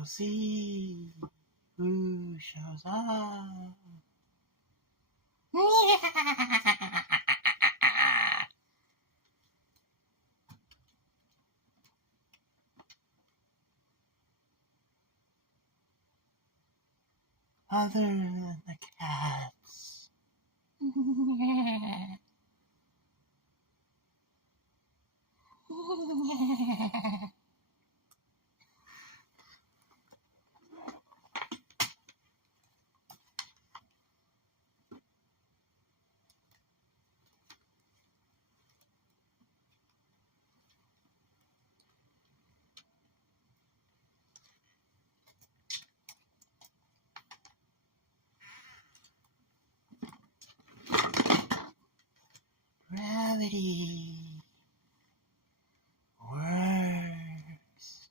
We'll see who shows up. Other than the cats. Gravity works.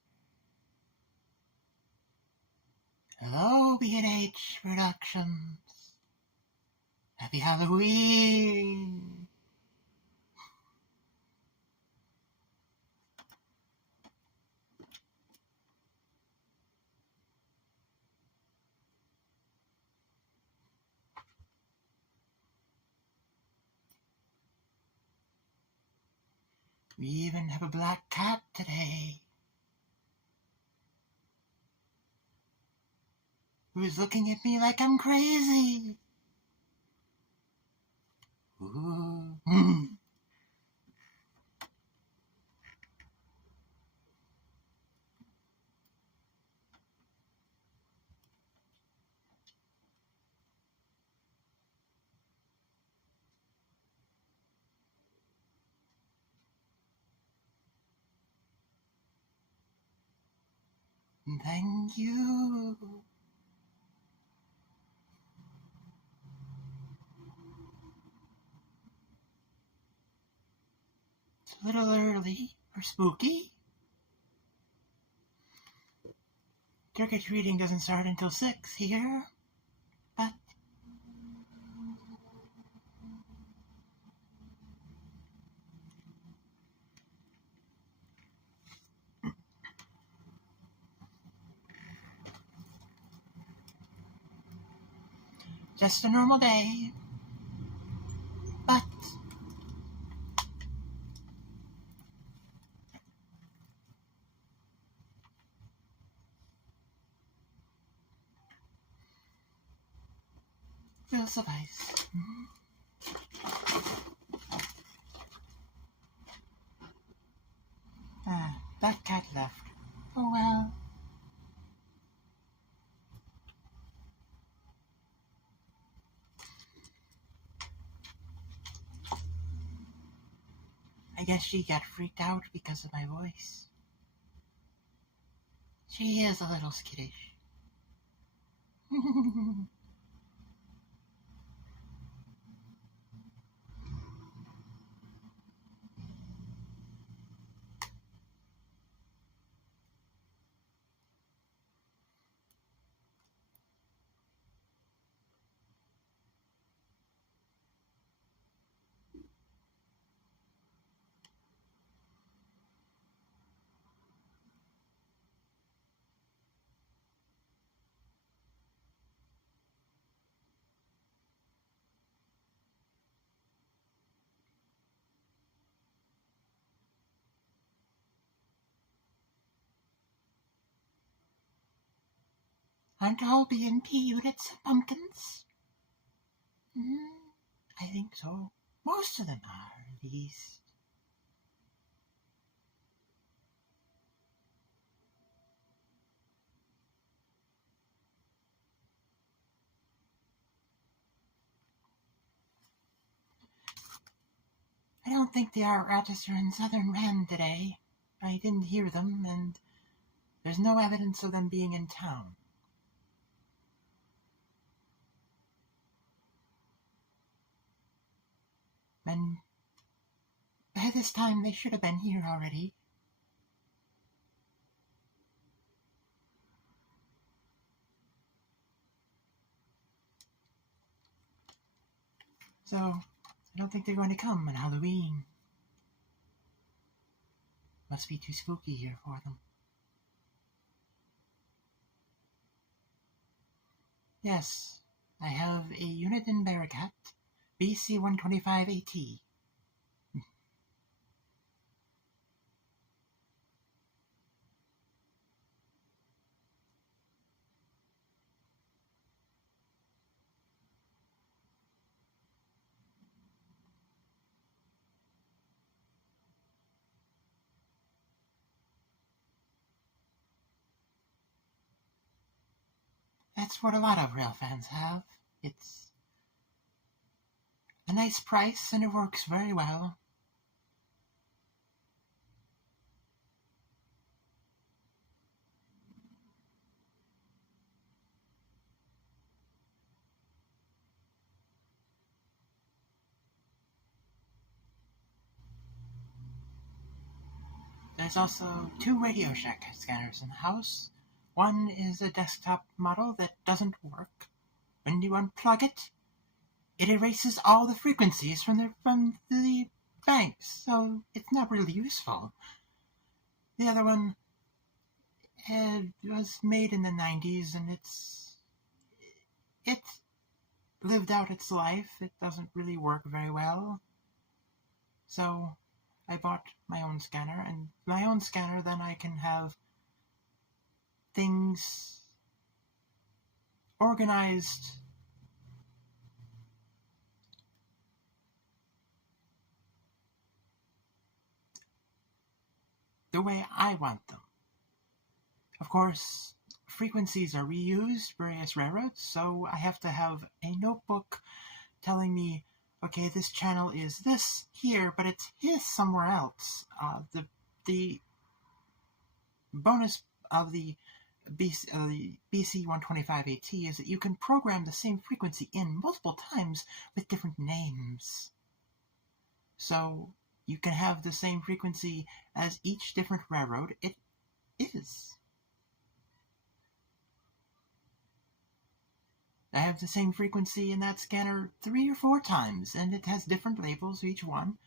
Hello, B&H Productions. Happy Halloween. We even have a black cat today, who's looking at me like I'm crazy. Ooh. Thank you. It's a little early for spooky. Trick-or-treating doesn't start until 6 here, but just a normal day. But will suffice. That cat left. Oh well. I guess she got freaked out because of my voice. She is a little skittish. Aren't all B&P units pumpkins? I think so. Most of them are, at least. I don't think the artists are in Southern Rand today. I didn't hear them, and there's no evidence of them being in town. And by this time, they should have been here already. So, I don't think they're going to come on Halloween. Must be too spooky here for them. Yes, I have a unit in Bearcat, BC-125AT. That's what a lot of railfans have. It's a nice price and it works very well. There's also 2 Radio Shack scanners in the house. One is a desktop model that doesn't work. When you unplug it, it erases all the frequencies from the banks, so it's not really useful. The other one was made in the 90s, and it lived out its life. It doesn't really work very well. So I bought my own scanner, and my own scanner, then I can have things organized the way I want them. Of course, frequencies are reused, various railroads, so I have to have a notebook telling me, okay, this channel is this here, but it's his somewhere else. The bonus of the BC-125AT is that you can program the same frequency in multiple times with different names. So you can have the same frequency as each different railroad it is. I have the same frequency in that scanner 3 or 4 times, and it has different labels each one.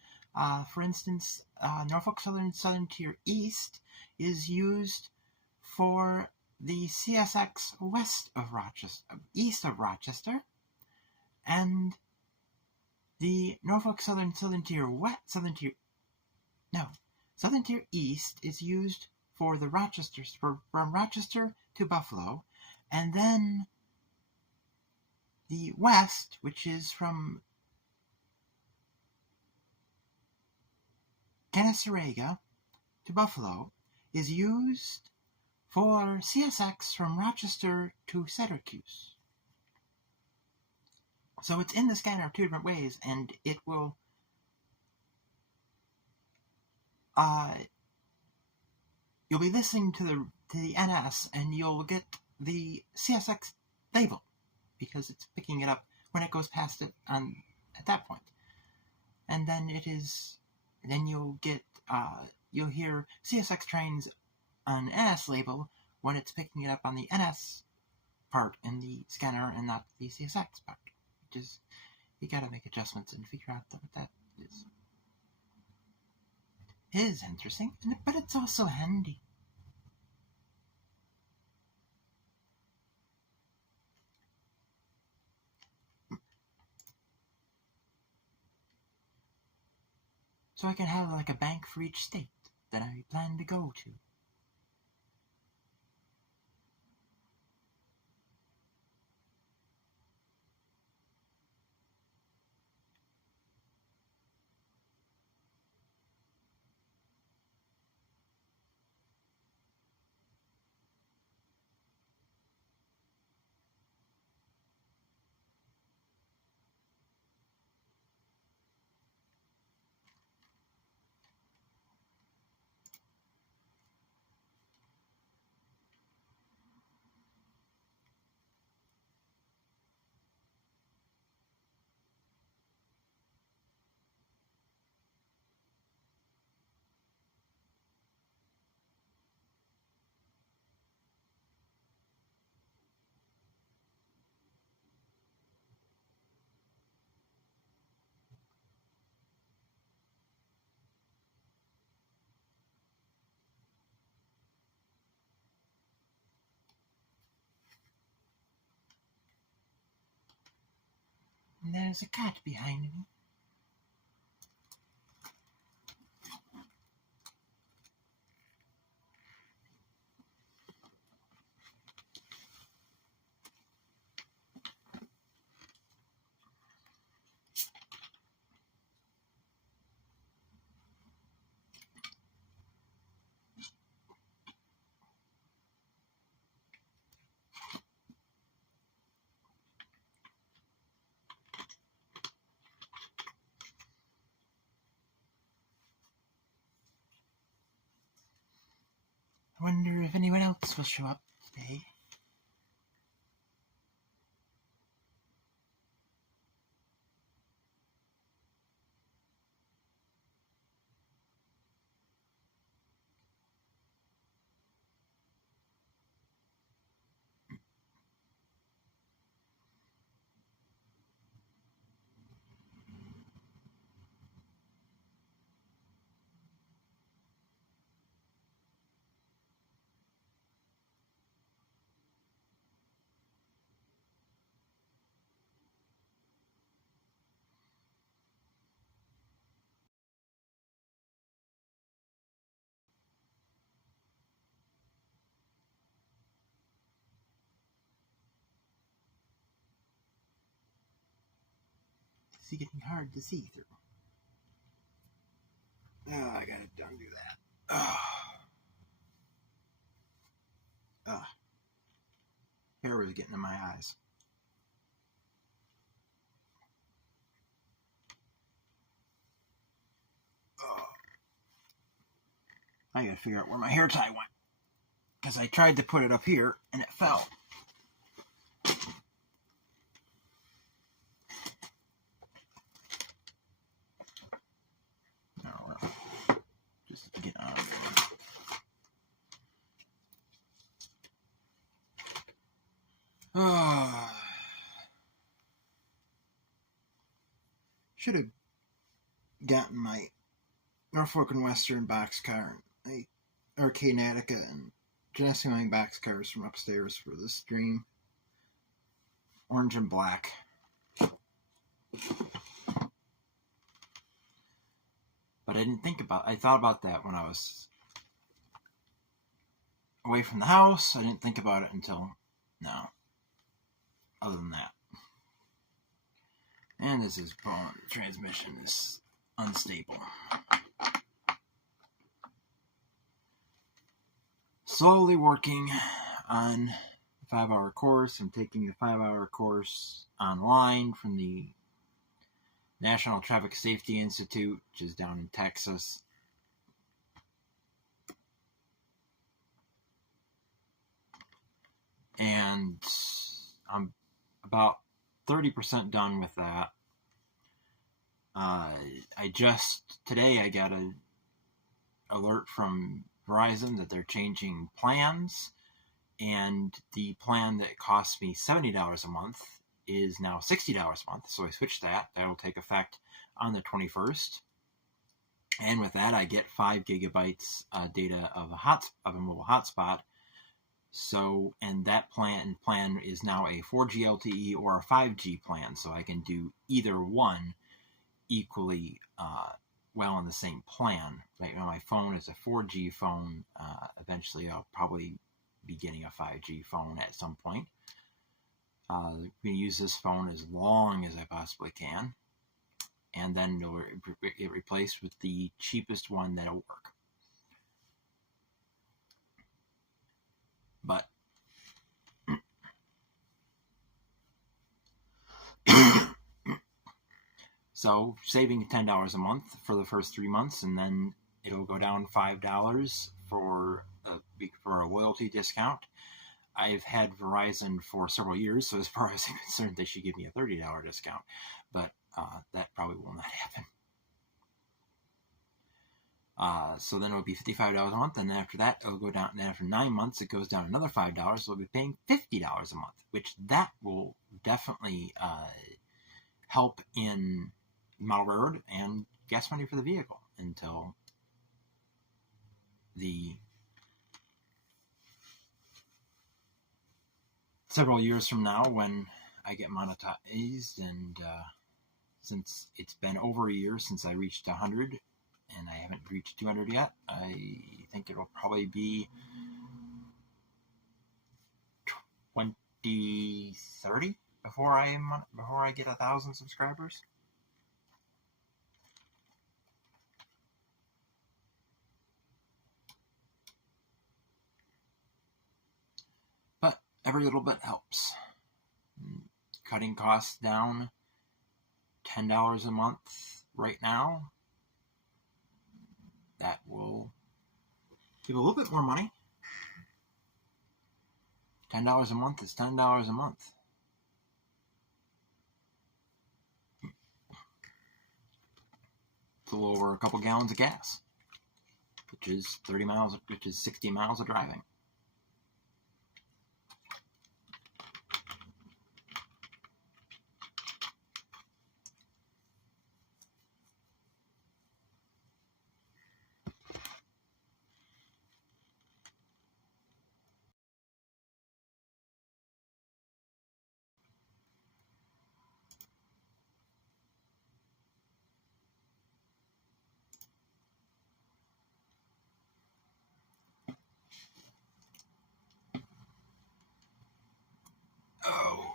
For instance, Norfolk Southern Tier East is used for the CSX east of Rochester, and the Norfolk Southern Tier East is used for the from Rochester to Buffalo, and then the West, which is from Canaseraga to Buffalo, is used for CSX from Rochester to Syracuse. So it's in the scanner 2 different ways, and it will you'll be listening to the NS, and you'll get the CSX label because it's picking it up when it goes past it at that point. And then you'll hear CSX trains on NS label when it's picking it up on the NS part in the scanner and not the CSX part. Which is, you gotta make adjustments and figure out what that is. It is interesting, but it's also handy. So I can have like a bank for each state that I plan to go to. And there's a cat behind me. I wonder if anyone else will show up today. It's getting hard to see through. Oh, I gotta undo that. Hair was getting in my eyes. I gotta figure out where my hair tie went. Because I tried to put it up here and it fell. No, just get on there. Should have gotten my Norfolk and Western boxcar, a Arcade Attica, and Genesee Line boxcars from upstairs for this stream. Orange and black. But I didn't think about it. I thought about that when I was away from the house. I didn't think about it until now. Other than that. And this is transmission is unstable. Slowly working on the 5-hour course. I'm taking the 5-hour course online from the National Traffic Safety Institute, which is down in Texas. And I'm about 30% done with that. Today I got an alert from Verizon that they're changing plans, and the plan that cost me $70 a month is now $60 a month. So I switched that. That will take effect on the 21st. And with that, I get 5 gigabytes data of a mobile hotspot. So, and that plan is now a 4G LTE or a 5G plan. So I can do either one equally well on the same plan. Right now, my phone is a 4G phone. Eventually, I'll probably be getting a 5G phone at some point. I'm going to use this phone as long as I possibly can, and then it'll get replaced with the cheapest one that'll work. But so saving $10 a month for the first 3 months, and then it'll go down $5 for a loyalty discount. I've had Verizon for several years, so as far as I'm concerned, they should give me a $30 discount. But that probably will not happen. So then it'll be $55 a month, and then after that, it'll go down. And after 9 months, it goes down another $5, so I'll be paying $50 a month, which that will definitely help in model road and gas money for the vehicle until the several years from now when I I get monetized, and since it's been over a year since I reached 100, and I haven't reached 200 yet, I think it'll probably be 2030 before I get 1,000 subscribers. But every little bit helps. Cutting costs down $10 a month right now, that will give a little bit more money. $10 a month is $10 a month. It's a little over a couple gallons of gas, which is 60 miles of driving. Oh.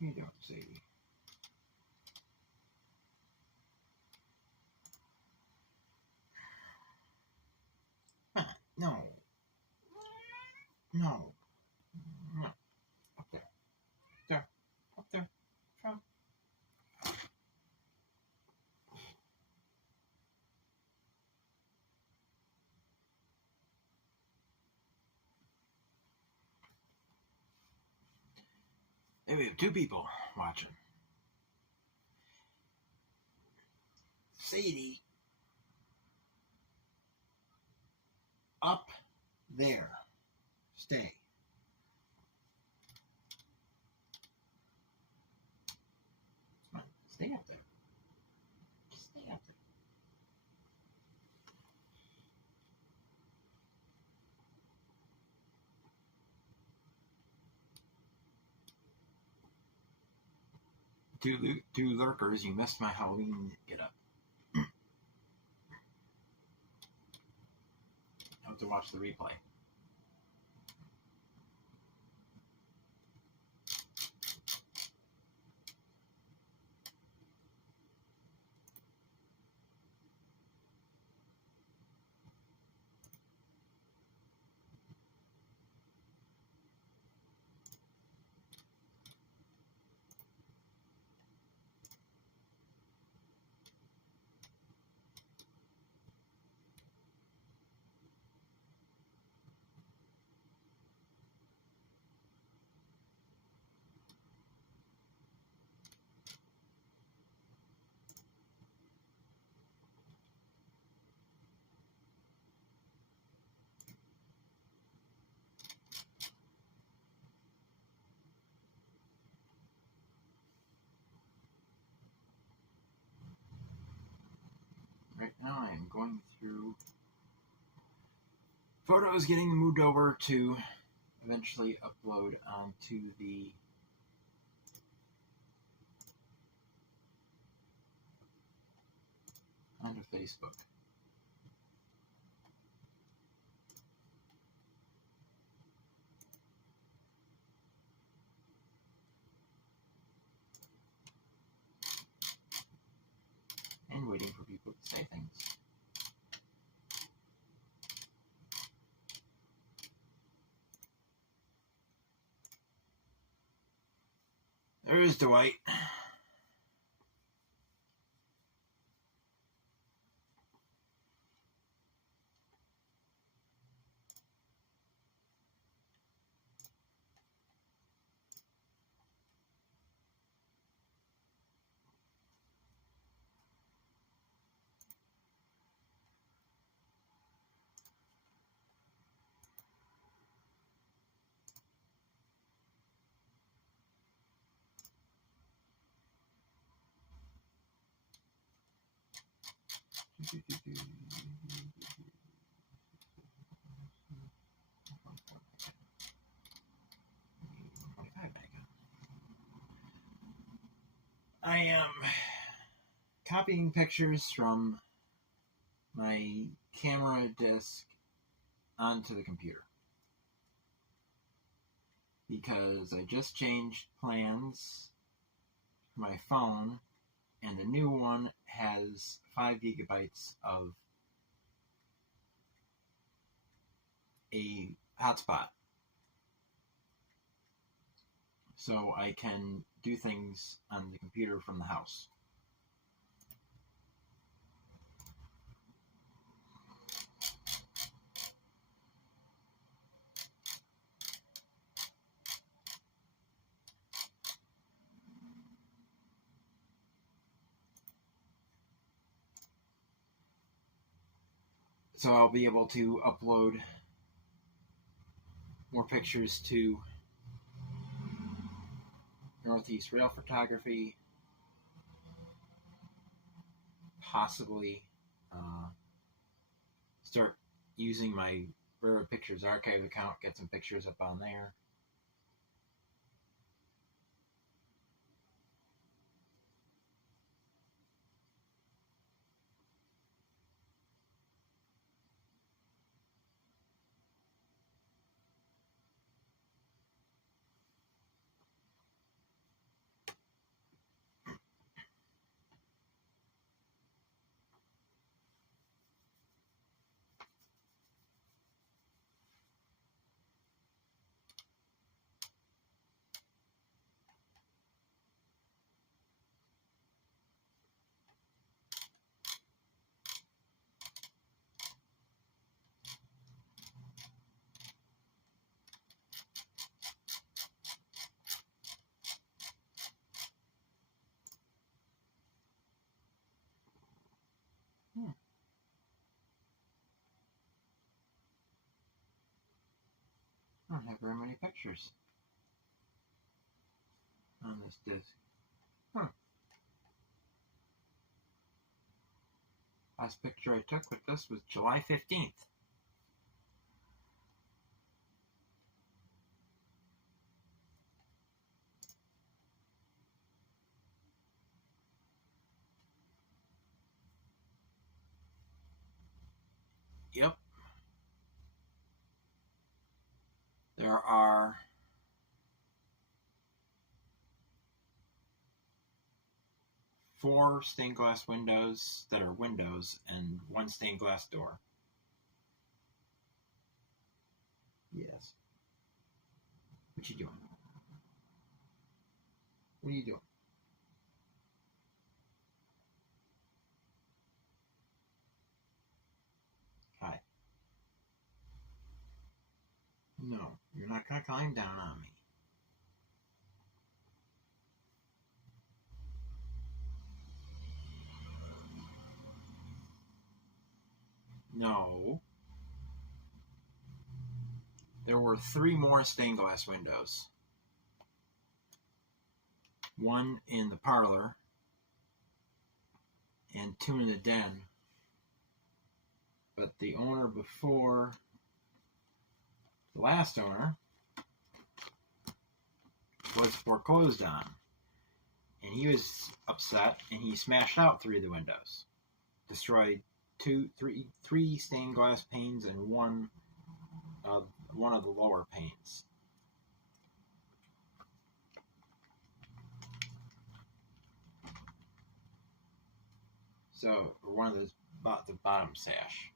What are you doing, Sadie? No. No. No. Up there. There. Up there. Come. Hey, we have two people watching. Sadie. Up there. Stay. Come on. Stay up there. Stay up there. Two lurkers, you missed my Halloween get up. You have to watch the replay. Right now I am going through photos, getting them moved over to eventually upload onto Facebook. to say things. There's Dwight. I am copying pictures from my camera disk onto the computer because I just changed plans for my phone, and the new one has 5 gigabytes of a hotspot, so I can do things on the computer from the house. So I'll be able to upload more pictures to Northeast Rail Photography, possibly start using my Railroad Pictures Archive account, get some pictures up on there. I don't have very many pictures on this disc. Last picture I took with this was July 15th. Yep. There are 4 stained glass windows that are windows and 1 stained glass door. Yes. What you doing? What are you doing? Hi. No, you're not gonna climb down on me. No. There were 3 more stained glass windows. 1 in the parlor and 2 in the den. But the owner before the last owner was foreclosed on. And he was upset, and he smashed out 3 of the windows. Destroyed 3 stained glass panes and one of the lower panes. So, or one of those, the bottom sash.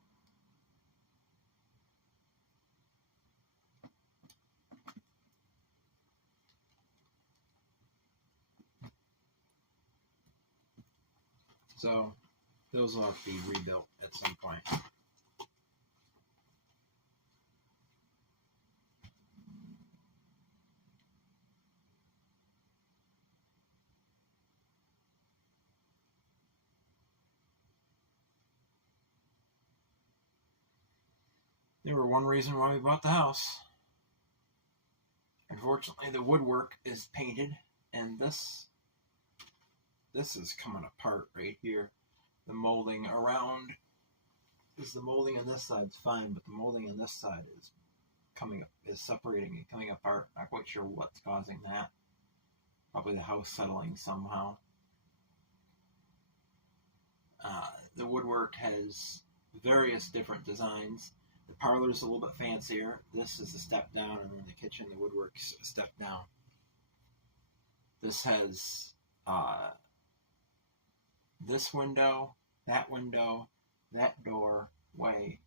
So, those will have to be rebuilt at some point. They were one reason why we bought the house. Unfortunately, the woodwork is painted, and this is coming apart right here. The molding around, because the molding on this side is fine, but the molding on this side is separating and coming apart. Not quite sure what's causing that. Probably the house settling somehow. The woodwork has various different designs. The parlor is a little bit fancier. This is a step down, and in the kitchen, the woodwork's a step down. This has this window, that doorway,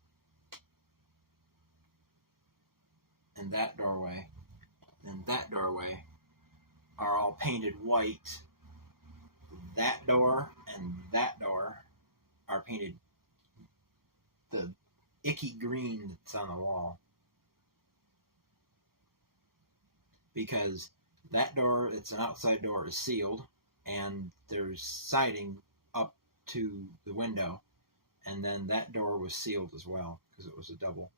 and that doorway, and that doorway are all painted white. That door and that door are painted the icky green that's on the wall. Because that door, it's an outside door, is sealed, and there's siding up to the window, and then that door was sealed as well, because it was a double.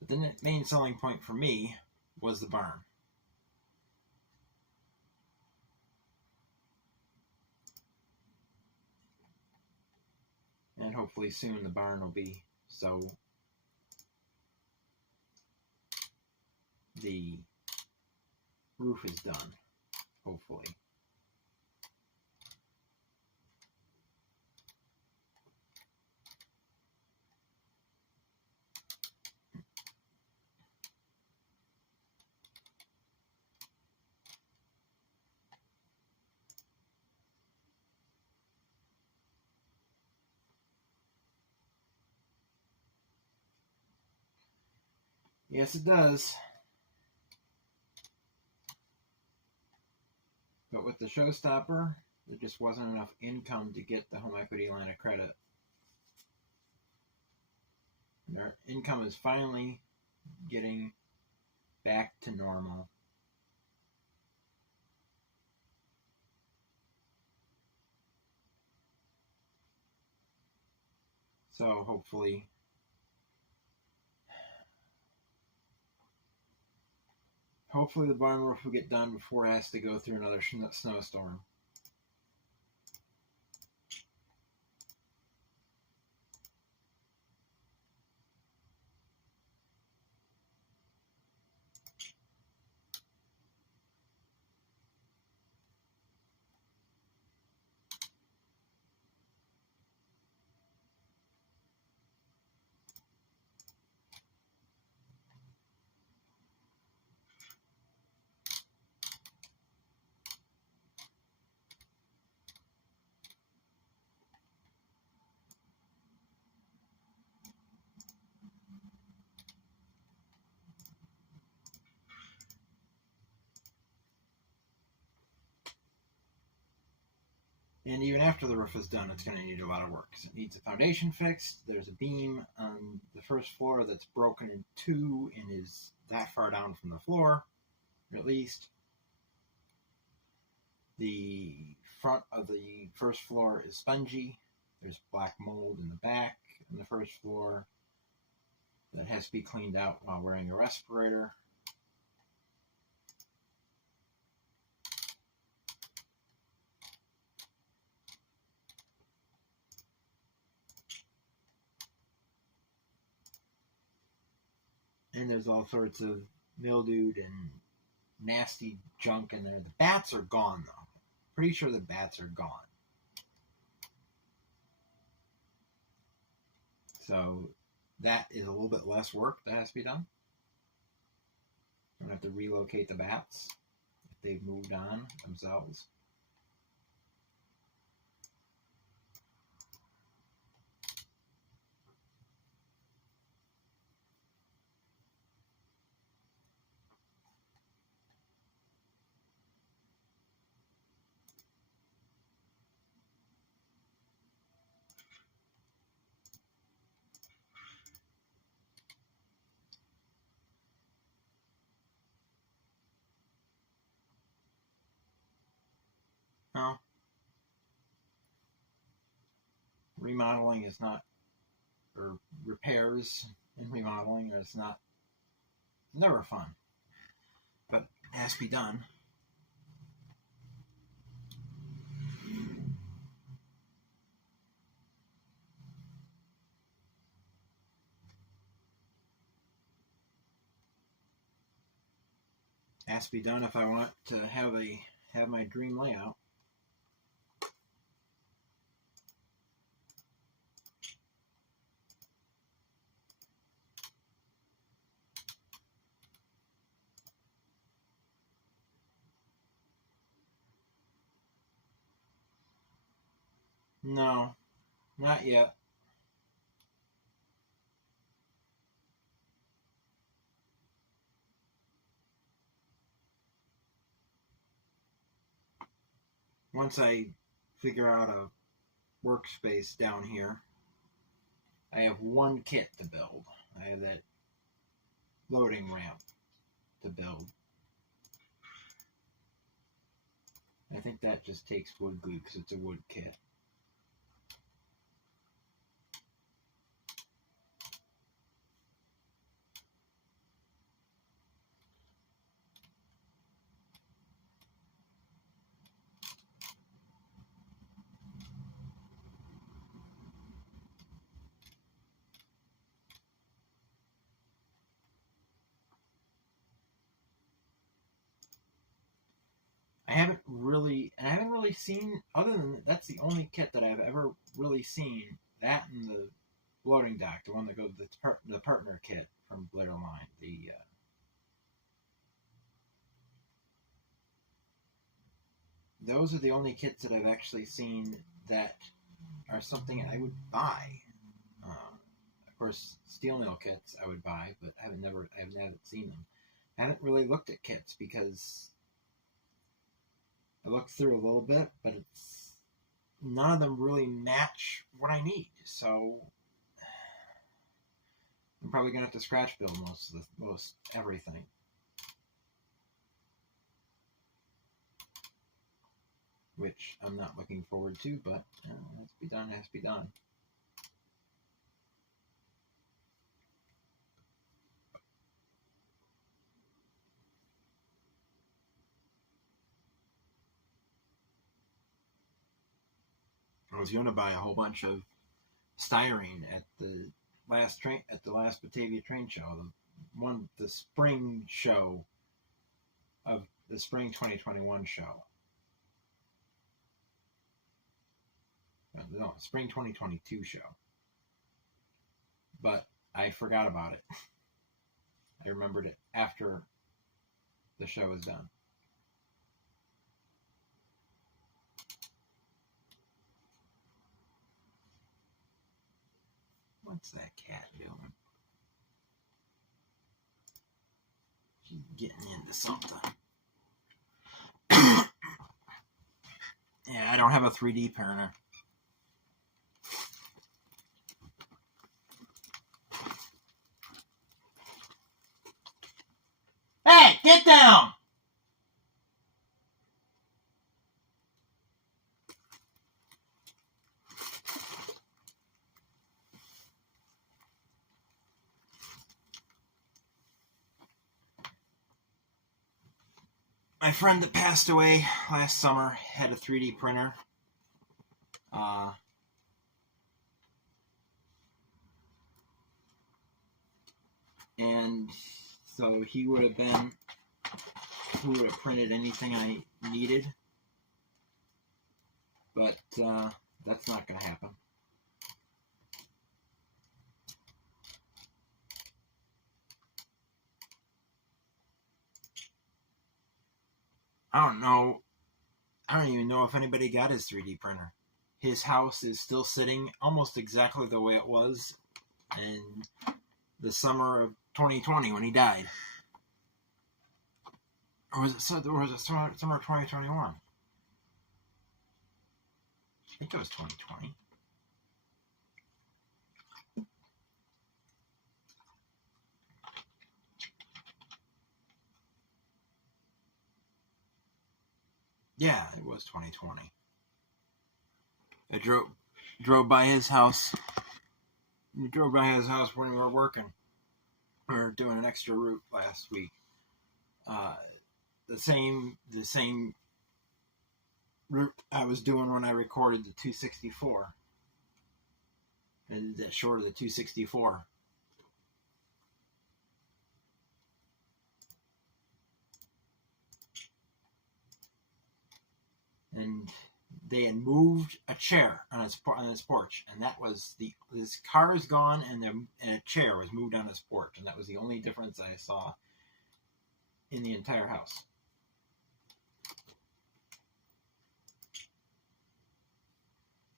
But the main selling point for me was the barn. And hopefully soon the barn will be so the roof is done, hopefully. Yes, it does. But with the showstopper, there just wasn't enough income to get the home equity line of credit. And our income is finally getting back to normal. So hopefully the barn roof will get done before it has to go through another snowstorm. And even after the roof is done, it's going to need a lot of work. It needs a foundation fixed. There's a beam on the first floor that's broken in two and is that far down from the floor, at least. The front of the first floor is spongy. There's black mold in the back on the first floor that has to be cleaned out while wearing a respirator. and there's all sorts of mildewed and nasty junk in there. The bats are gone, though. Pretty sure the bats are gone. So that is a little bit less work that has to be done. I'm going to have to relocate the bats if they've moved on themselves. No. Remodeling is not, or repairs and remodeling is not, never fun. But it has to be done. It has to be done if I want to have my dream layout. No, not yet. Once I figure out a workspace down here, I have one kit to build. I have that loading ramp to build. I think that just takes wood glue because it's a wood kit. I haven't really seen, other than that's the only kit that I've ever really seen, that and the loading dock, the one that goes the partner kit from Blair Line. Those are the only kits that I've actually seen that are something I would buy. Of course, steel nail kits I would buy, but I haven't seen them. I haven't really looked at kits because I looked through a little bit, but none of them really match what I need. So I'm probably gonna have to scratch build most everything. Which I'm not looking forward to, but it has to be done. It has to be done. I was going to buy a whole bunch of styrene at the last Batavia train show, the spring show of the spring 2021 show. No, spring 2022 show. But I forgot about it. I remembered it after the show was done. What's that cat doing? She's getting into something. Yeah, I don't have a 3D printer. Hey, get down! My friend that passed away last summer had a 3D printer. and so he would have printed anything I needed, but that's not going to happen. I don't even know if anybody got his 3D printer. His house is still sitting almost exactly the way it was in the summer of 2020 when he died. Or was it summer of 2021? I think it was 2020. Yeah, it was 2020. I drove by his house. We drove by his house when we were working. We were doing an extra route last week. The same route I was doing when I recorded the 264. I did that short of the 264. And they had moved a chair on his porch, and that was his car is gone, and a chair was moved on his porch, and that was the only difference I saw in the entire house.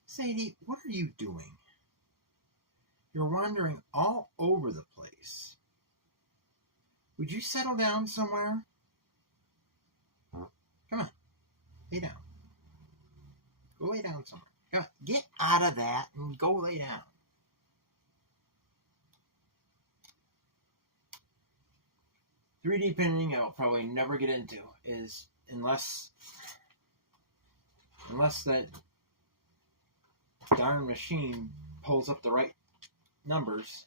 Sadie, what are you doing? You're wandering all over the place. Would you settle down somewhere? Come on, lay down. Go lay down somewhere. Come on, get out of that and go lay down. "3D printing I'll probably never get into is unless that darn machine pulls up the right numbers,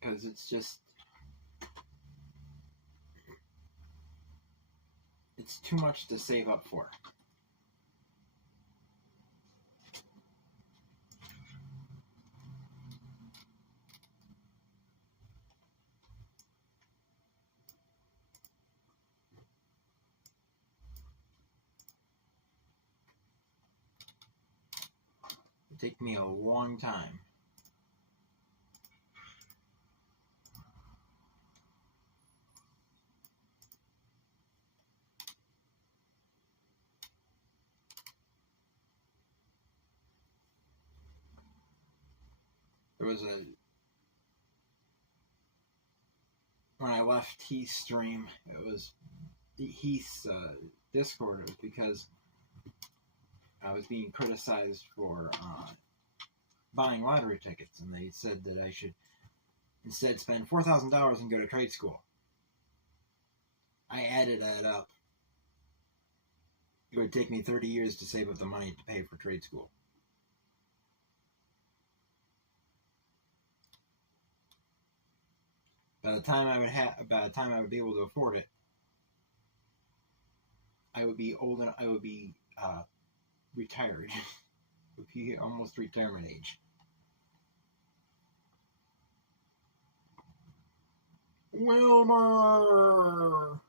because it's too much to save up for. It'd take me a long time. There was when I left Heath's stream, it was Heath's Discord. It was because I was being criticized for buying lottery tickets, and they said that I should instead spend $4,000 and go to trade school. I added that up. It would take me 30 years to save up the money to pay for trade school. By the time I would be able to afford it, I would be old and I would be retired. Would be almost retirement age. Wilmer!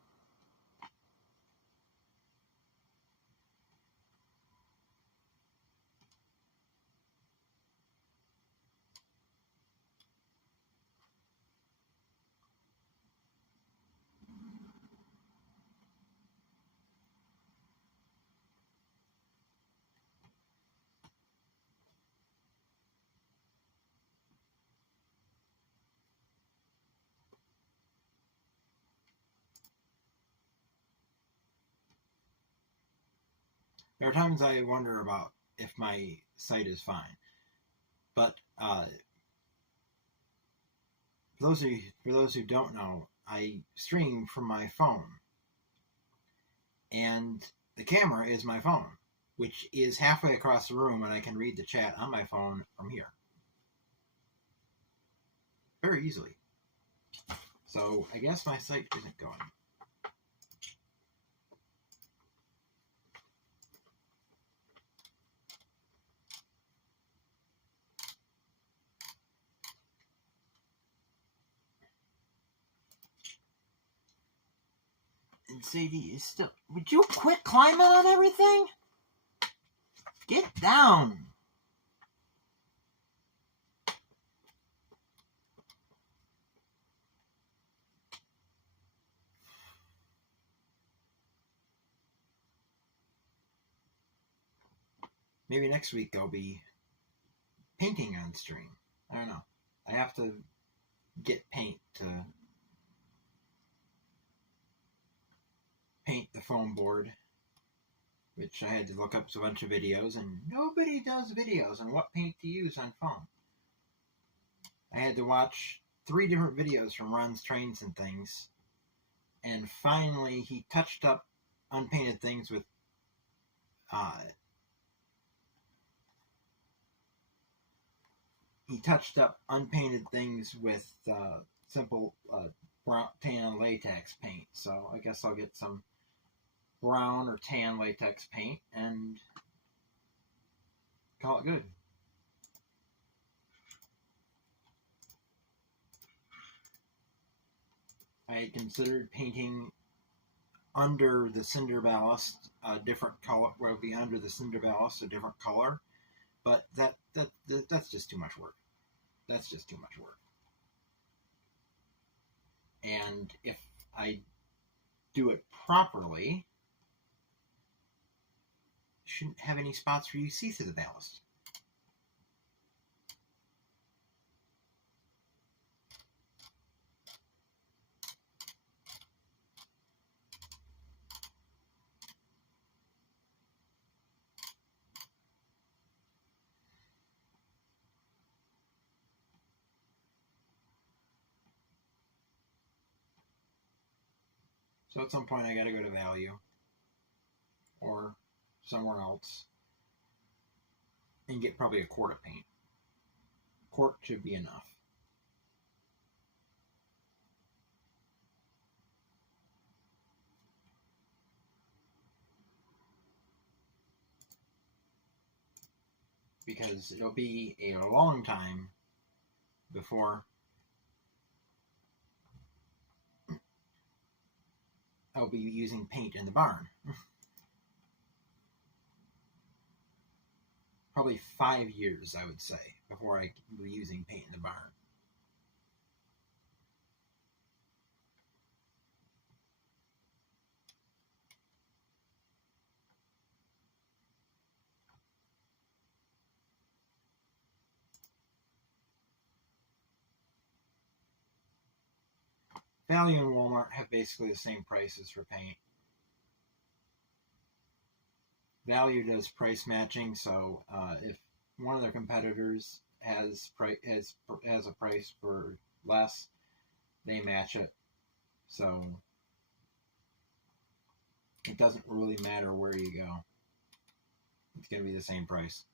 There are times I wonder about if my sight is fine, but for those who don't know, I stream from my phone, and the camera is my phone, which is halfway across the room, and I can read the chat on my phone from here very easily. So I guess my sight isn't going. And Sadie is still... Would you quit climbing on everything? Get down. Maybe next week I'll be painting on stream. I don't know. I have to get paint to paint the foam board, which I had to look up a bunch of videos, and nobody does videos on what paint to use on foam. I had to watch 3 different videos from Ron's Trains and Things, and finally he touched up unpainted things with simple brown tan latex paint. So I guess I'll get some brown or tan latex paint and call it good. I had considered painting under the cinder ballast a different color, where it would be under the cinder ballast a different color, but that's just too much work. That's just too much work. And if I do it properly, shouldn't have any spots where you see through the ballast. So at some point I gotta go to Value or somewhere else and get probably a quart of paint. A quart should be enough. Because it'll be a long time before I'll be using paint in the barn. Probably 5 years, I would say, before I will be using paint in the barn. Value and Walmart have basically the same prices for paint. Value does price matching, so if one of their competitors has a price for less, they match it. So it doesn't really matter where you go. It's going to be the same price.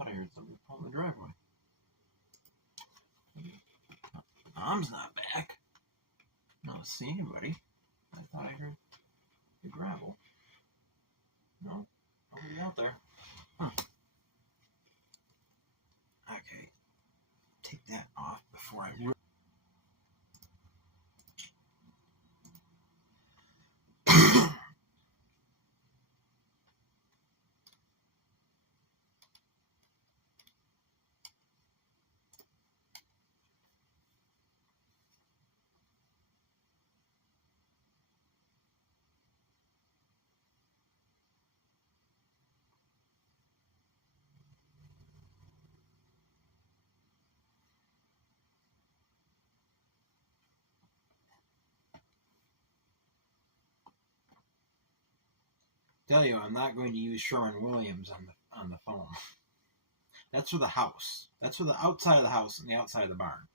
I heard somebody on the driveway. Mom's not back. I don't see anybody. I thought I heard the gravel. No, nobody out there. Huh. Okay, take that off before I... Tell you, I'm not going to use Sherwin-Williams on the phone. That's for the house. That's for the outside of the house and the outside of the barn.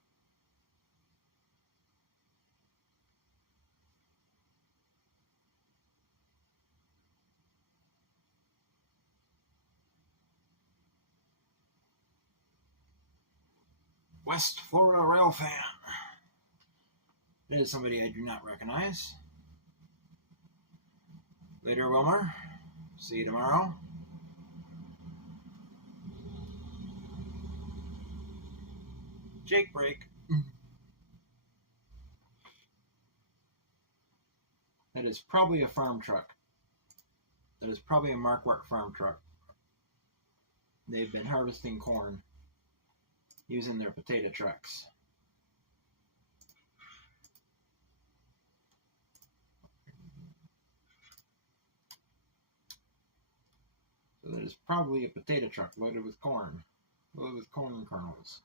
West Florida Rail Fan. That is somebody I do not recognize. Later, Wilmer. See you tomorrow. Jake break. That is probably a farm truck. That is probably a Marquardt farm truck. They've been harvesting corn using their potato trucks. So that is probably a potato truck loaded with corn kernels.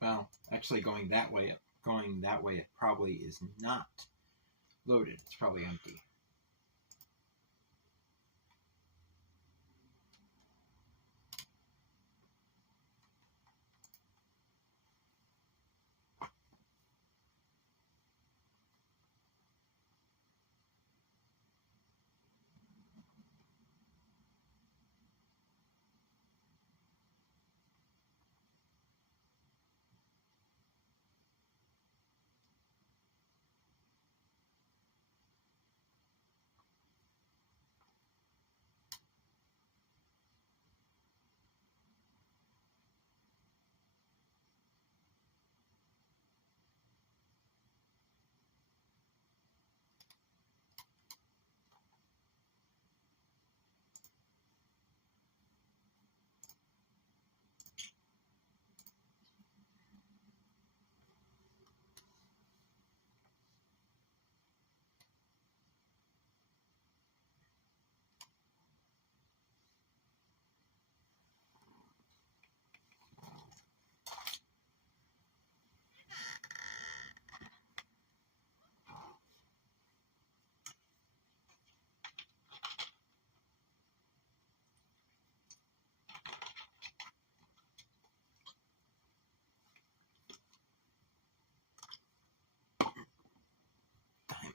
Well, actually going that way, it probably is not loaded. It's probably empty.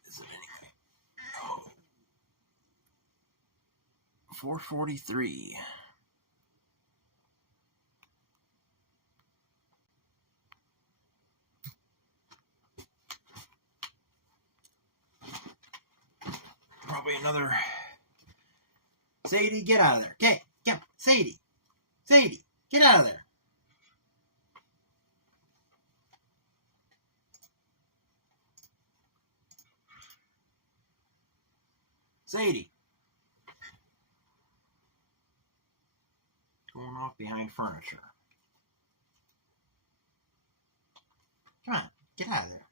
Is it anyway? Oh. 4:43. Probably another. Sadie, get out of there. Okay, yeah, Sadie, get out of there. Sadie. Going off behind furniture. Come on, get out of there.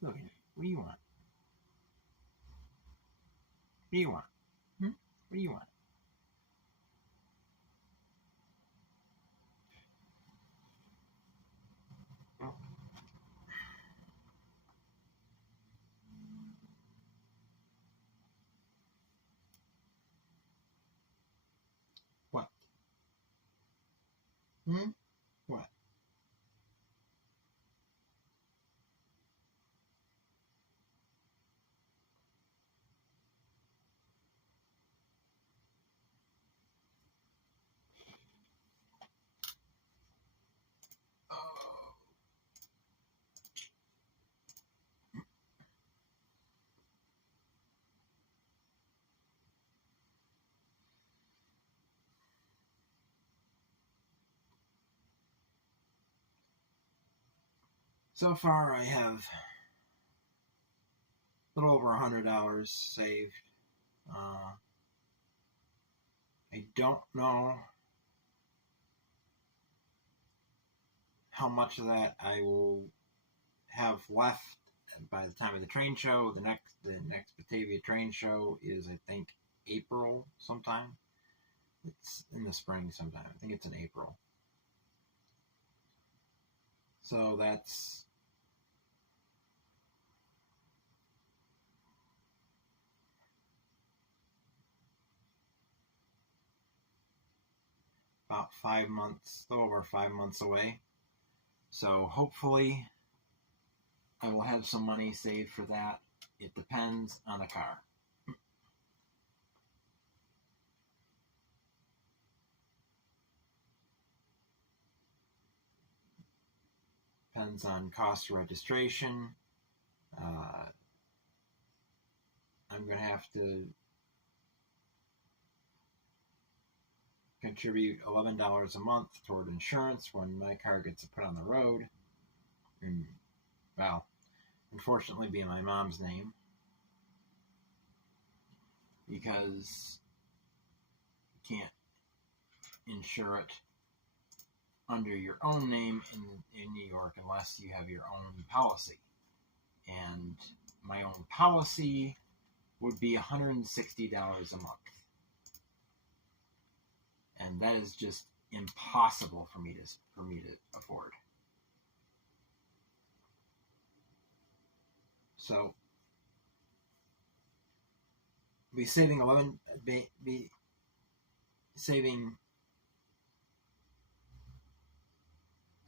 Look at it. What do you want? What do you want? What do you want? Oh. What? What? So far, I have a little over $100 saved. I don't know how much of that I will have left by the time of the train show. The next Batavia train show is, I think, April sometime. It's in the spring sometime. I think it's in April. So that's about 5 months, a little over 5 months away. So hopefully I will have some money saved for that. It depends on the car. Depends on cost of registration. I'm going to have to contribute $11 a month toward insurance when my car gets put on the road. And, well, unfortunately, be in my mom's name, because you can't insure it under your own name in New York unless you have your own policy. And my own policy would be $160 a month. And that is just impossible for me to afford. So be saving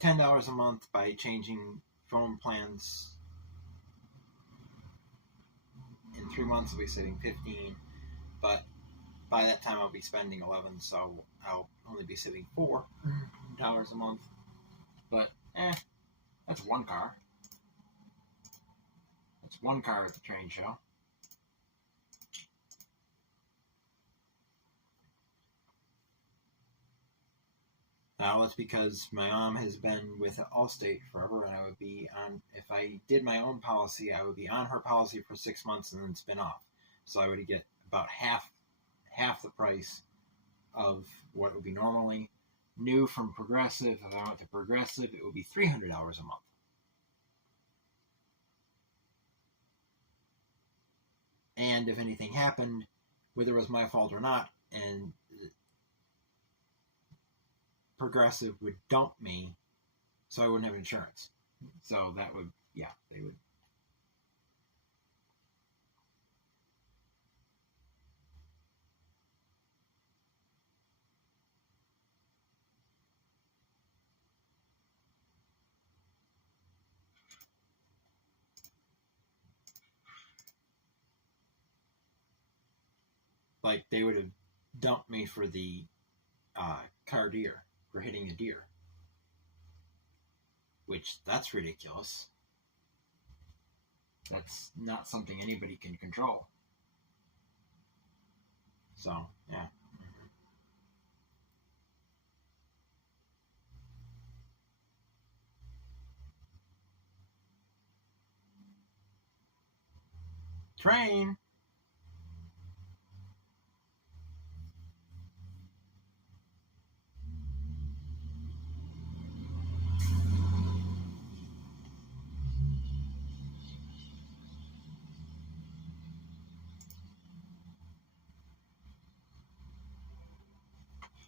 $10 a month by changing phone plans. In 3 months, I'll be saving $15, but by that time, I'll be spending $11, so I'll only be saving $4 a month. But, that's one car. That's one car at the train show. Now, it's because my mom has been with Allstate forever, and I would be on, if I did my own policy, I would be on her policy for 6 months and then spin off. So I would get about half the price of what would be normally new from Progressive. If I went to Progressive, it would be $300 a month. And if anything happened, whether it was my fault or not, and Progressive would dump me, so I wouldn't have insurance. So that would, they would. Like, they would have dumped me for the car deer, for hitting a deer. Which, that's ridiculous. That's not something anybody can control. So, yeah. Train!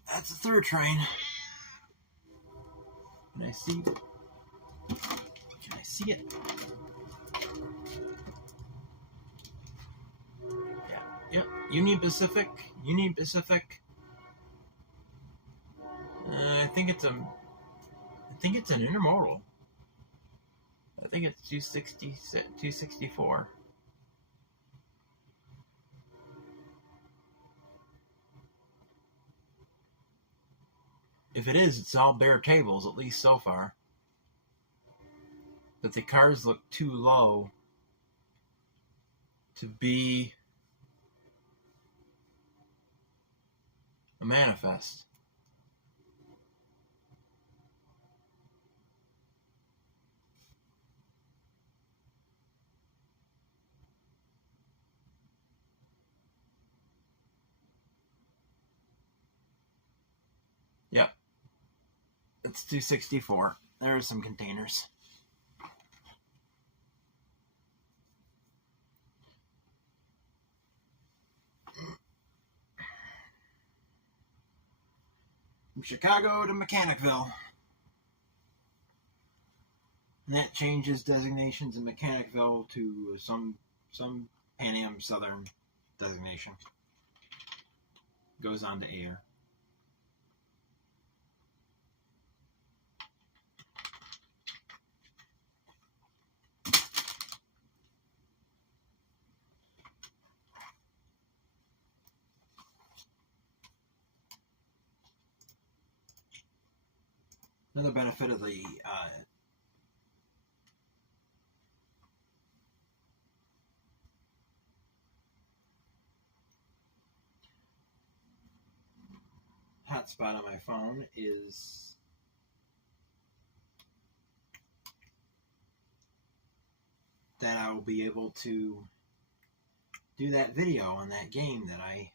That's the third train. Can I see it? Yeah. Yep. Union Pacific. I think it's an intermodal. I think it's 264. If it is, it's all bare tables, at least so far. But the cars look too low to be a manifest. Yep. It's 264. There are some containers. From Chicago to Mechanicville. And that changes designations in Mechanicville to some Pan Am Southern designation. Goes on to air. Another benefit of the hotspot on my phone is that I will be able to do that video on that game that I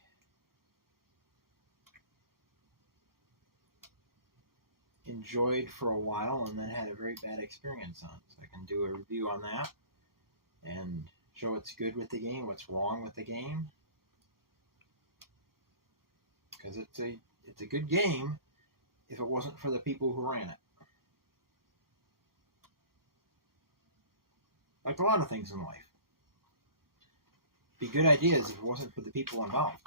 enjoyed for a while and then had a very bad experience on. So I can do a review on that and show what's good with the game, what's wrong with the game. Because it's a good game if it wasn't for the people who ran it. Like a lot of things in life. Be good ideas if it wasn't for the people involved.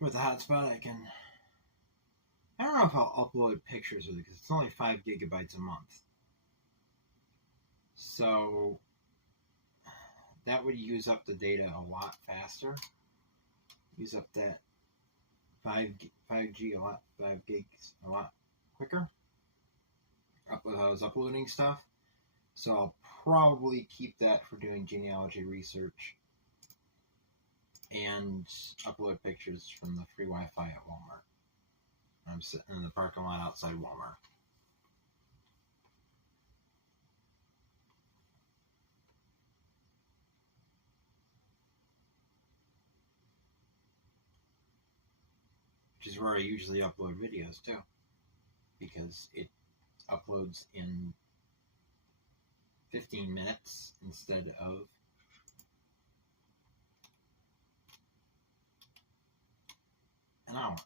With the hotspot, I don't know if I'll upload pictures with it because it's only 5 gigabytes a month. So that would use up the data a lot faster. Use up that 5G 5 gigs a lot quicker. I was uploading stuff. So I'll probably keep that for doing genealogy research and upload pictures from the free Wi-Fi at Walmart. I'm sitting in the parking lot outside Walmart. Which is where I usually upload videos too. Because it uploads in 15 minutes instead of an hour.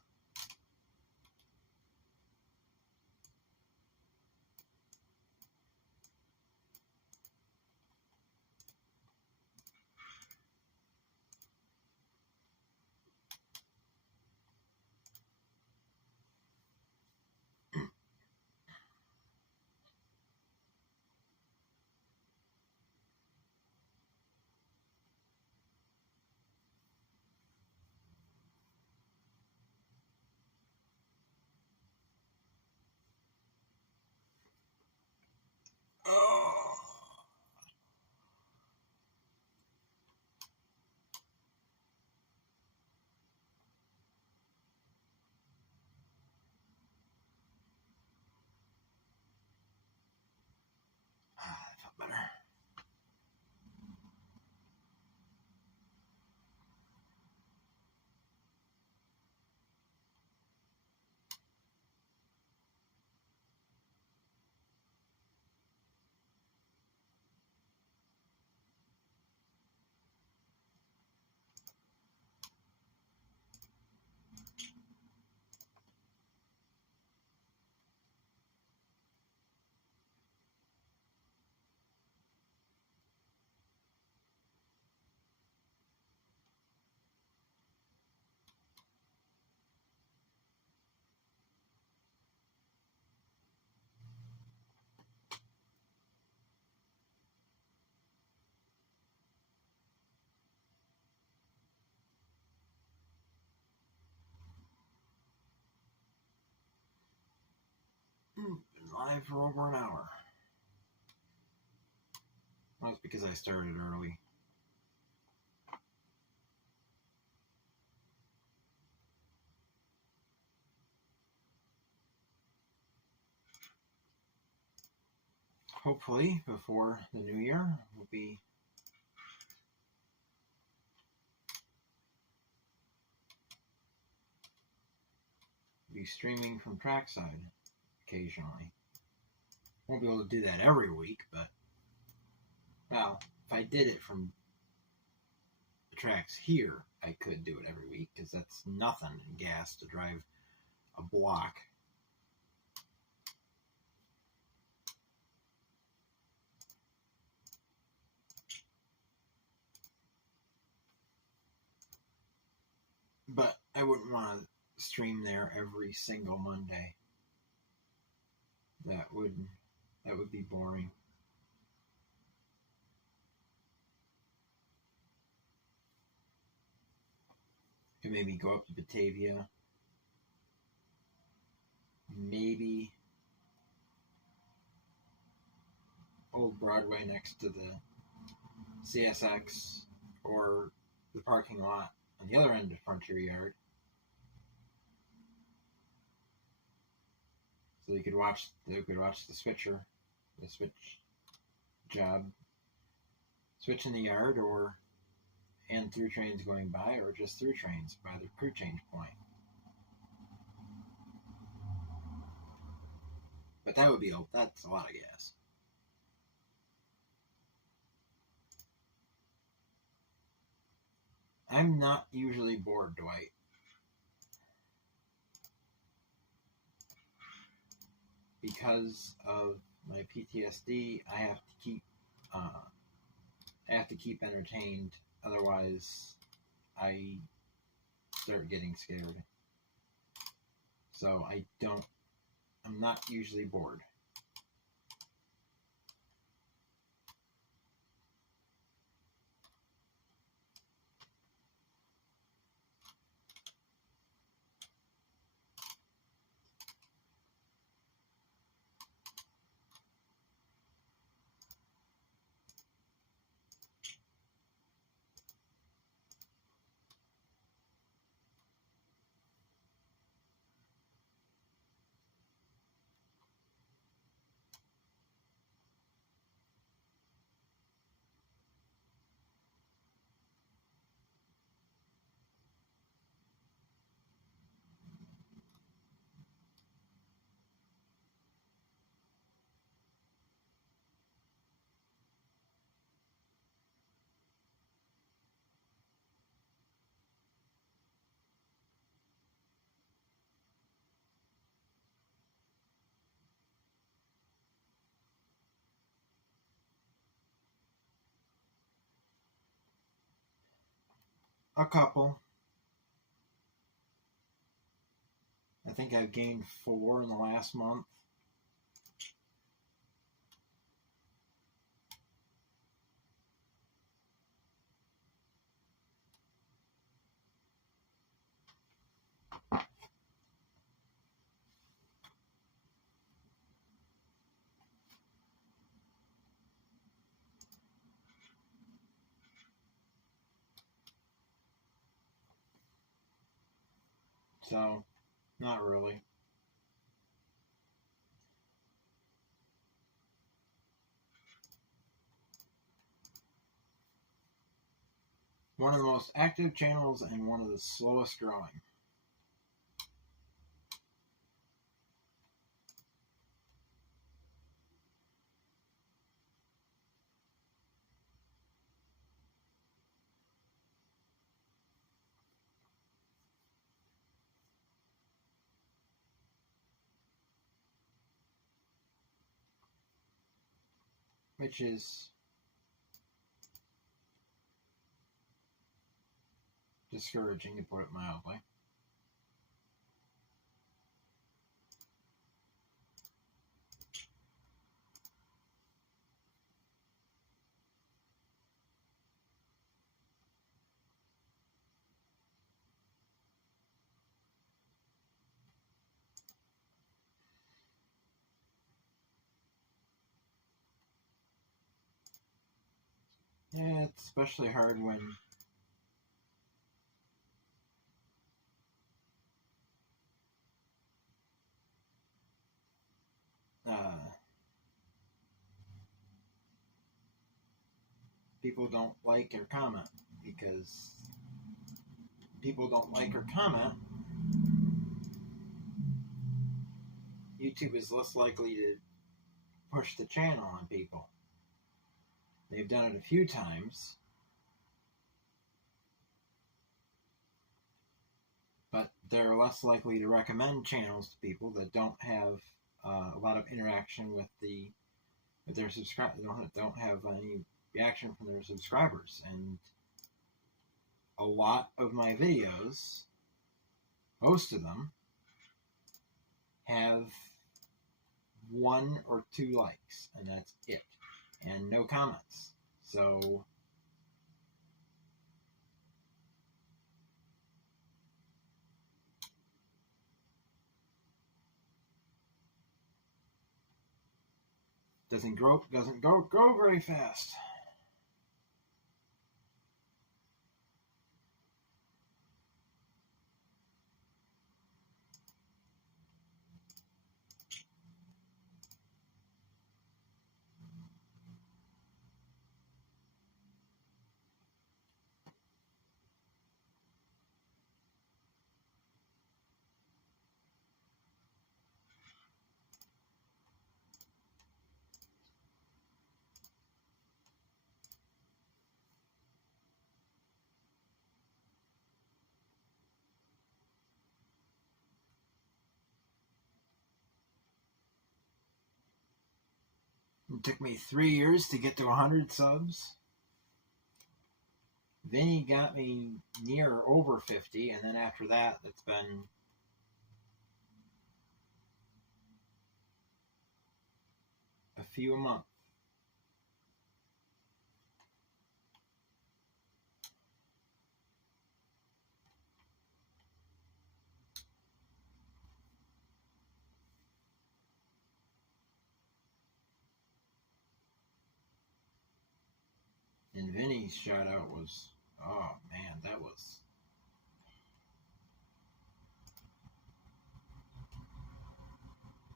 Oh. That felt better. Been live for over an hour. Well, it's because I started early. hopefully before the new year, we'll be streaming from Trackside occasionally. Won't be able to do that every week, but, well, if I did it from the tracks here, I could do it every week, because that's nothing in gas to drive a block. But I wouldn't want to stream there every single Monday. That would be boring. Could maybe go up to Batavia. Maybe Old Broadway next to the CSX, or the parking lot on the other end of Frontier Yard. So you could watch the switch job, switch in the yard, and through trains going by, or just through trains by the crew change point. But that's a lot of gas. I'm not usually bored, Dwight. Because of my PTSD, I have to keep entertained. Otherwise, I start getting scared. So I'm not usually bored. A couple. I think I've gained 4 in the last month. So, not really. One of the most active channels and one of the slowest growing. Which is discouraging, to put it mildly. Yeah, it's especially hard when people don't like or comment, because people don't like or comment, YouTube is less likely to push the channel on people. They've done it a few times, but they're less likely to recommend channels to people that don't have a lot of interaction with their subscribers. Don't have any reaction from their subscribers. And a lot of my videos, most of them, have 1 or 2 likes, and that's it, and no comments. So doesn't grow very fast. It took me 3 years to get to 100 subs. Vinny got me near or over 50, and then after that, it's been a few months. And Vinny's shout out was, oh man, that was,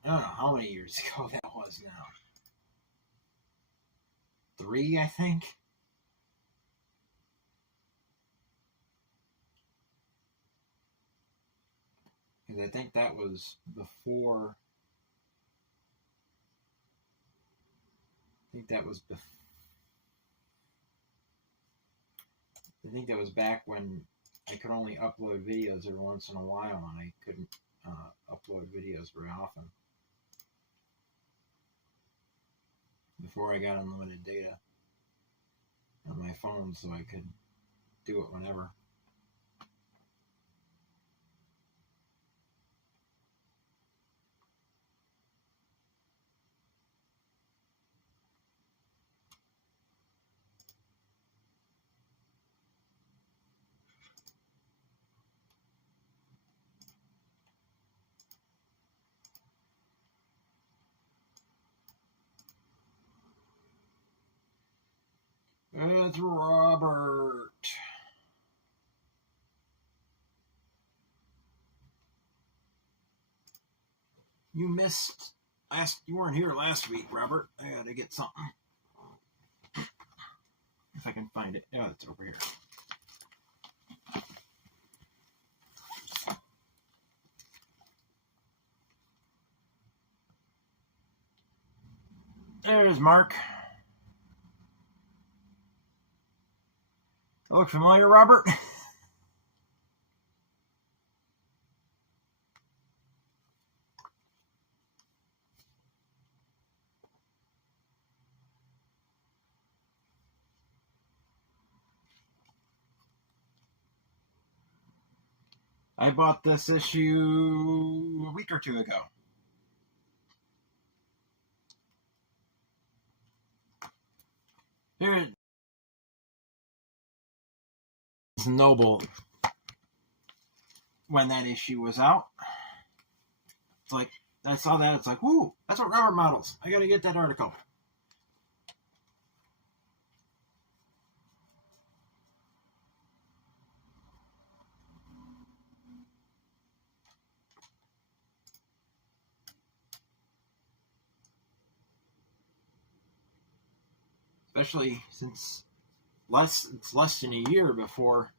I don't know how many years ago that was now. 3, I think. Because I think that was before. I think that was back when I could only upload videos every once in a while, and I couldn't upload videos very often. Before I got unlimited data on my phone, so I could do it whenever. It's Robert. You missed you weren't here last week, Robert. I gotta get something. If I can find it. Oh, it's over here. There's Mark. That look familiar, Robert? I bought this issue a week or 2 ago. Here's Noble when that issue was out. It's like, I saw that, it's like, woo, that's what Robert models. I gotta get that article. Especially since it's less than a year before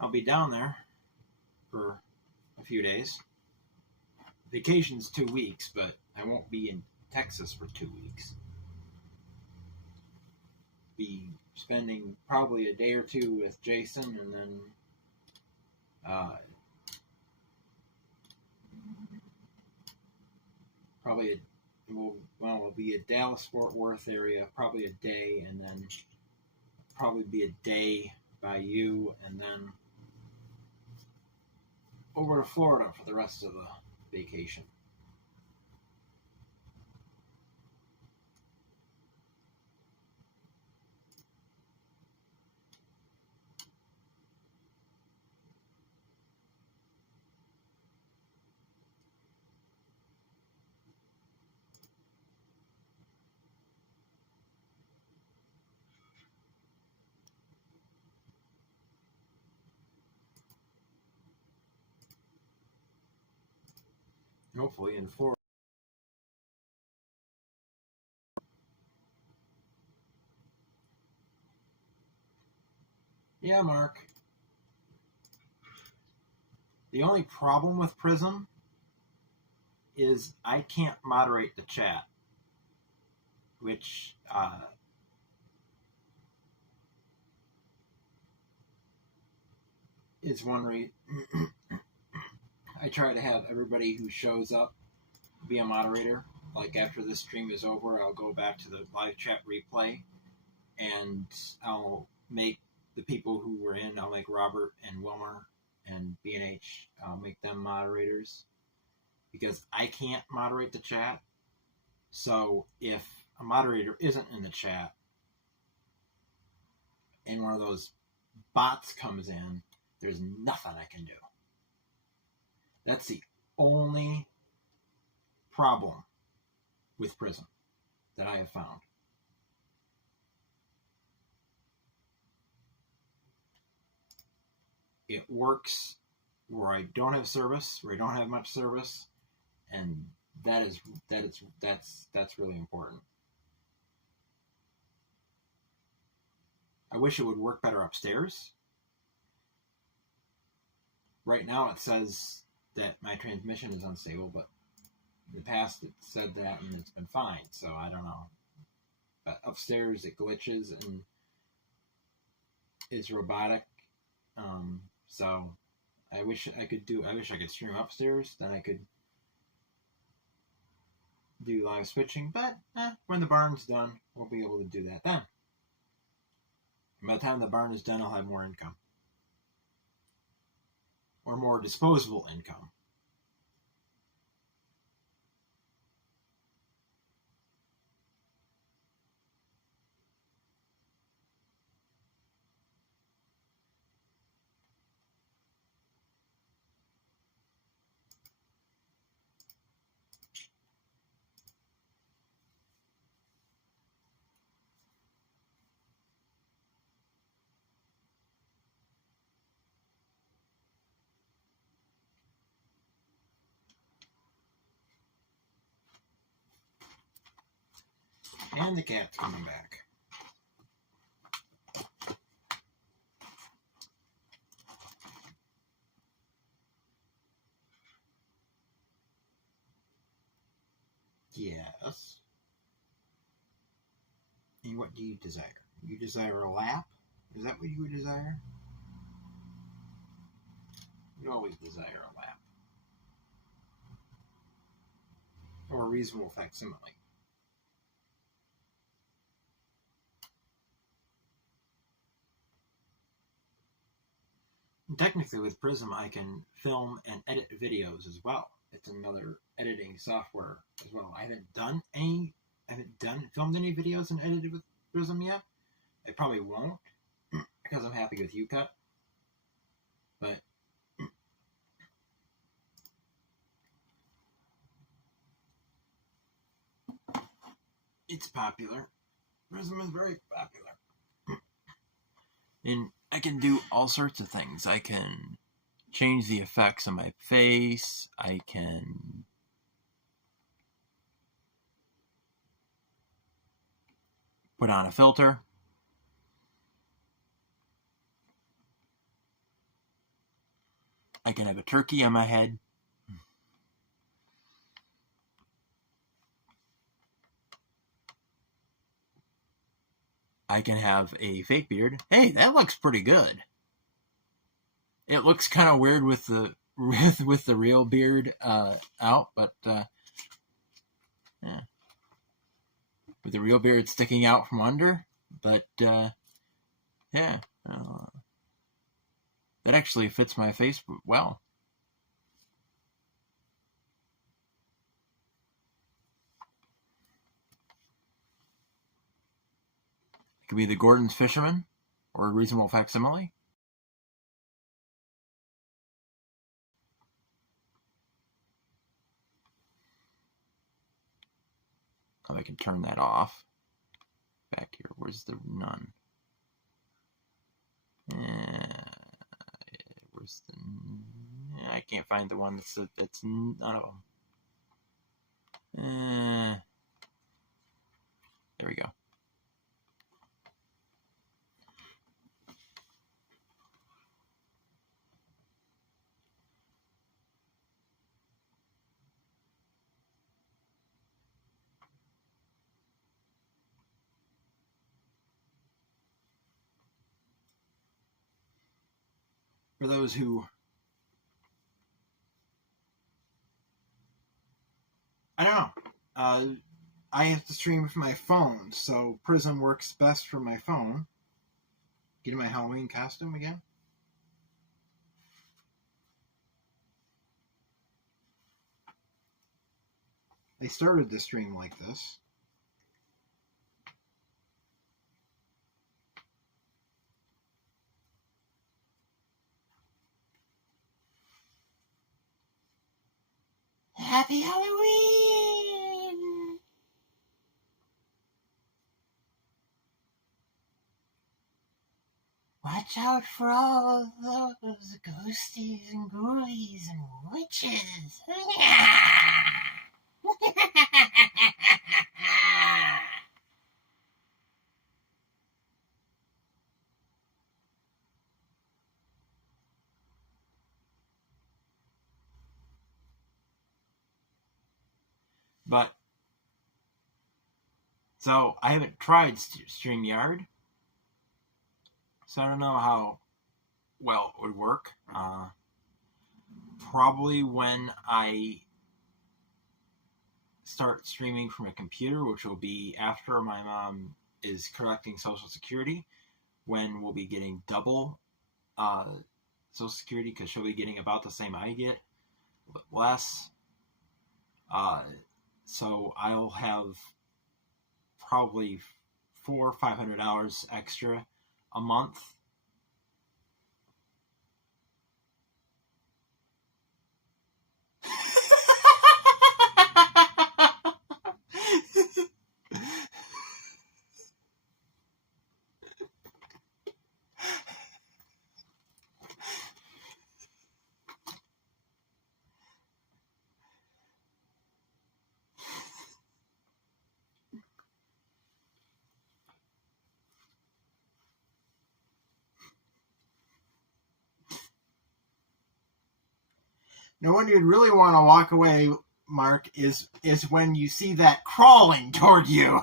I'll be down there for a few days. Vacation's 2 weeks, but I won't be in Texas for 2 weeks. Be spending probably a day or two with Jason, and then probably we'll be at Dallas Fort Worth area probably a day, and then probably be a day by you, and then over to Florida for the rest of the vacation. Hopefully in Florida. Yeah, Mark. The only problem with Prism is I can't moderate the chat, which is one reason. I try to have everybody who shows up be a moderator. Like after this stream is over, I'll go back to the live chat replay, and I'll make the people who were in, I'll make Robert and Wilmer and B&H, I'll make them moderators, because I can't moderate the chat. So if a moderator isn't in the chat and one of those bots comes in, there's nothing I can do. That's the only problem with Prism that I have found. It works where I don't have service, where I don't have much service, and that's really important. I wish it would work better upstairs. Right now it says that my transmission is unstable, but in the past it said that and it's been fine, so I don't know. But upstairs it glitches and is robotic. So I wish I could stream upstairs, then I could do live switching, but when the barn's done, we'll be able to do that then. And by the time the barn is done, I'll have more income. Or more disposable income. And the cat's coming back. Yes. And what do you desire? You desire a lap? Is that what you would desire? You always desire a lap. Or a reasonable facsimile. And technically with Prism I can film and edit videos as well. It's another editing software as well. I haven't filmed any videos and edited with Prism yet. I probably won't because I'm happy with UCut. But it's popular. Prism is very popular. And I can do all sorts of things. I can change the effects on my face. I can put on a filter. I can have a turkey on my head. I can have a fake beard. Hey, that looks pretty good. It looks kind of weird with the real beard out, but yeah, with the real beard sticking out from under. But yeah, that actually fits my face well. It could be the Gordon's Fisherman or a reasonable facsimile. I can turn that off. Back here, where's the none? Where's the? I can't find the one that's none of them. There we go. For those who, I don't know, I have to stream with my phone, so Prism works best for my phone. Get my Halloween costume again. I started the stream like this. Happy Halloween! Watch out for all those ghosties and ghoulies and witches. But, so I haven't tried StreamYard, so I don't know how well it would work. Probably when I start streaming from a computer, which will be after my mom is collecting Social Security, when we'll be getting double Social Security, because she'll be getting about the same I get, a bit less. So I'll have probably $400 or $500 extra a month. Now, when you'd really want to walk away, Mark, is when you see that crawling toward you.